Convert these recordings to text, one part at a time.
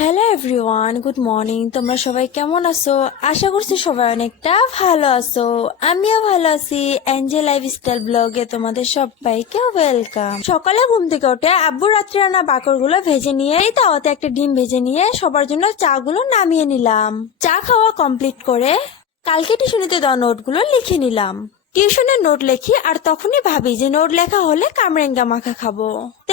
Hello everyone, good morning. তোমরা সবাই কেমন আছো? আশা করছি সবাই অনেকটা ভালো আছো। আমিও ভালো আছি। এনজে লাইফস্টাইল ব্লগে তোমাদের সবাইকে ওয়েলকাম। সকালে ঘুম থেকে উঠে আব্বু রাত্রে রান্না বাকরগুলো ভেজে নিয়ে এই তাওয়াতে একটা ডিম ভেজে নিয়ে সবার জন্য চা গুলো নামিয়ে নিলাম। চা খাওয়া কমপ্লিট করে কালকে টিউশনিতে দেওয়া নোটগুলো লিখে নিলাম। টিউশনের নোট লেখি আর তখনই ভাবি যে নোট লেখা হলে কামরেঙ্গা মাখা খাবো।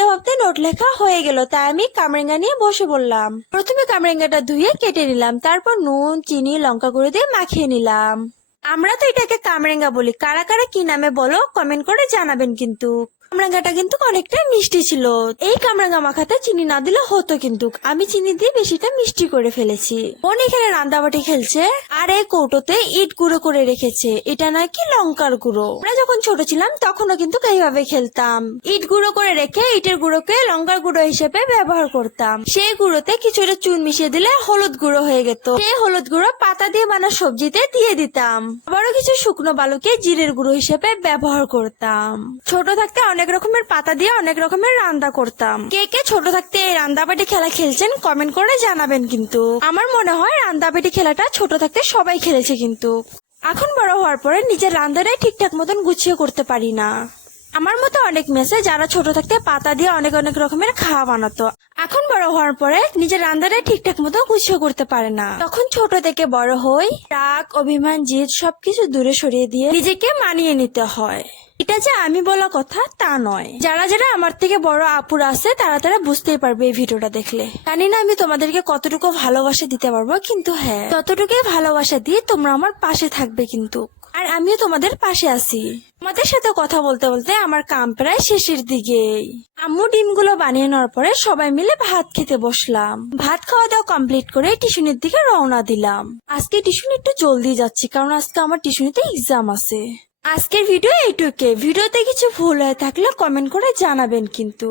ভাবতে নোট লেখা হয়ে গেল, তাই আমি কামরেঙ্গা নিয়ে বসে পড়লাম। প্রথমে কামরেঙ্গাটা ধুয়ে কেটে নিলাম, তারপর নুন চিনি লঙ্কা গুঁড়ো দিয়ে মাখিয়ে নিলাম। আমরা তো এটাকে কামরেঙ্গা বলি, কারা কারা কি নামে বলো কমেন্ট করে জানাবেন। কিন্তু কামরাঙ্গাটা কিন্তু অনেকটা মিষ্টি ছিল। এই কামরাঙ্গা মাখাতে চিনি না দিলে হতো, কিন্তু আমি চিনি দিয়ে বেশিটা মিষ্টি করে ফেলেছি। বোন এখানে রান্দাবাটি খেলছে আর এই কৌটোতে ইট গুঁড়ো করে রেখেছে, এটা নাকি লঙ্কার গুঁড়ো। আমরা যখন ছোট ছিলাম তখনও কিন্তু এইভাবে খেলতাম। ইট গুঁড়ো করে রেখে ইটের গুঁড়োকে লঙ্কার গুঁড়ো হিসেবে ব্যবহার করতাম। সেই গুঁড়োতে কিছুটা চুন মিশিয়ে দিলে হলুদ গুঁড়ো হয়ে যেত। সেই হলুদ গুঁড়ো পাতা দিয়ে বানা সবজিতে দিয়ে দিতাম। আবারও কিছু শুকনো বালুকে জিরের গুঁড়ো হিসেবে ব্যবহার করতাম। ছোট থাকতে অনেক রকমের পাতা দিয়ে অনেক রকমের রান্না করতাম। কে কে ছোট থাকতে এই রান্দাবাটি খেলা খেলছেন কমেন্ট করে জানাবেন। কিন্তু আমার মনে হয় রান্দাবাটি খেলাটা ছোট থাকতে সবাই খেলেছে, কিন্তু এখন বড় হওয়ার পরে নিজের রান্নাটাই ঠিকঠাক মতন গুছিয়ে করতে পারি না। আমার মতো অনেক মেসে যারা ছোট থাকতে পাতা দিয়ে অনেক অনেক রকমের খাওয়া বানাতো, এখন বড় হওয়ার পরে নিজের রান্নাটাই ঠিকঠাক মতো গুছিয়ে করতে পারে না। তখন ছোট থেকে বড় হই, রাগ অভিমান জিদ সবকিছু দূরে সরিয়ে দিয়ে নিজেকে মানিয়ে নিতে হয়। এটা যে আমি বলা কথা তা নয়। যারা যারা আমার থেকে বড় আপুরা আছে তারা তারা বুঝতেই পারবে এই ভিডিওটা দেখলে। জানি না আমি তোমাদেরকে কতটুকু ভালোবাসা দিতে পারবো, কিন্তু হ্যাঁ ততটুকুই ভালোবাসা দিয়ে তোমরা আমার পাশে থাকবে। কিন্তু আর আমিও তোমাদের পাশে আছি। তোমাদের সাথে কথা বলতে বলতে আমার কাম প্রায় শেষের দিকে। আম্মু ডিমগুলো বানিয়ে নেওয়ার পরে সবাই মিলে ভাত খেতে বসলাম। ভাত খাওয়া দাওয়া কমপ্লিট করে টিউশনের দিকে রওনা দিলাম। আজকে টিউশন একটু জলদি যাচ্ছি, কারণ আজকে আমার টিউশনিতে এক্সাম আছে। আজকের ভিডিও এইটুকে। ভিডিওতে কিছু ভুল হয়ে থাকলে কমেন্ট করে জানাবেন। কিন্তু